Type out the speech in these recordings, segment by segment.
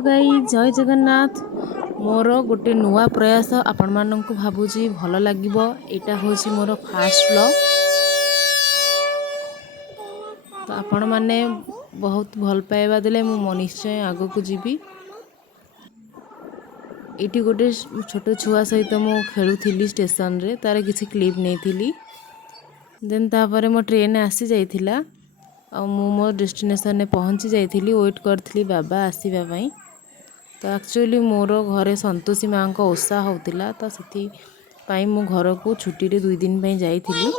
Hello guys जय जगन्नाथ मोर गोटे नुआ प्रयास आपण मानक भावुची भल लागिबो। एटा होची मोर फास्ट व्लॉग तो आपण माने बहुत भल पाइबा देले मु निश्चय आगो को जीवी। एटी गोटे छोट छुआ सहित मु खेलुथिली स्टेशन रे तार किसी क्लिप नहीं देन तापर मो ट्रेन आसी जाइथिला आ मु मो डेस्टिनेशन ने पहुंची जाइथिली वेट करथिली बाबा आसीबा पई। तो एक्चुअली मोर घरे संतोषी माँ को ओषा होतिला तो सेठी पाई मु घर को छुट्टी रे 2 दिन पई जाइथिली।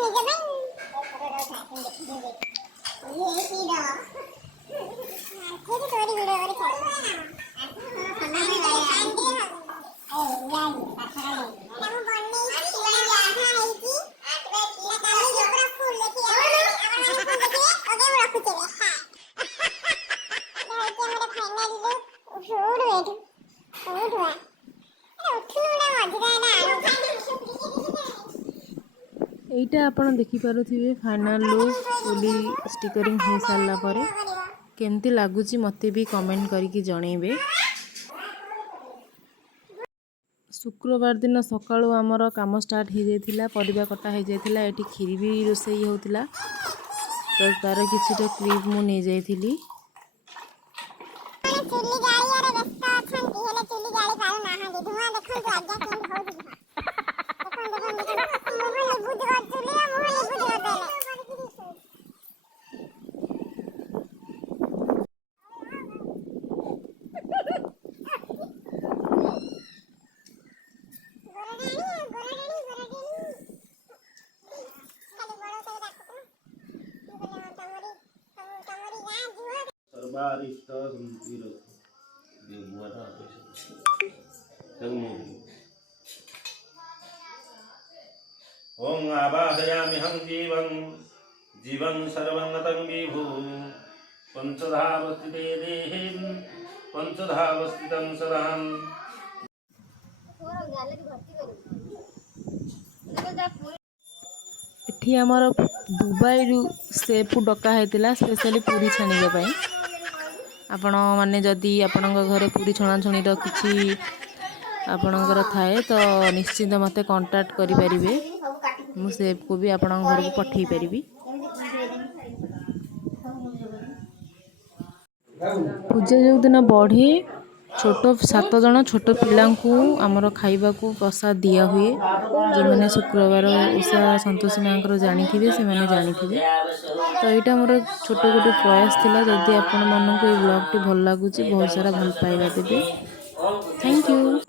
एटा आपण देखि पारुथिबे फाइनल लुक फुली स्टिकरिंग हो सारला परे केमती लागुची मते भी कमेंट करके जणेबे। शुक्रवार दिन सकाळु आमर काम स्टार्ट हो जाइथिला परिबा कटा हो जाइथिला एठी खीरी भी रोसई होतिला तो तार किछिटा क्लिप मु नै जाइथिली। ओम आवाहयामि हम जीवं जीवं सर्वंगतं विभु पंचधावस्तिते देहिं पंचधावस्तितं सदां। एठी आमर दुबई रु सेफ डका हेतिला स्पेशली पूरी छाणिबा पई। आपण माने जदी आपणक घरे पूरी छणा छणी रो किछि आपणकर थाए तो निश्चित मते कांटेक्ट करि परिबे मु सेफ को भी आपणक घर को पठेई परिबी। पूजा जो दिन बढ़े छोट 7 जन छोट पिला आमर खाइबा को प्रसाद दिया हुए जो मैंने शुक्रवार उषा संतोषी माँ जानी से मैंने जानी तो यहाँ मोर छोट गोटे प्रयास थिला। जदि आपण मानक ब्लॉग टी भल लगुच बहुत सारा भल पाइबा देबे। Thank you.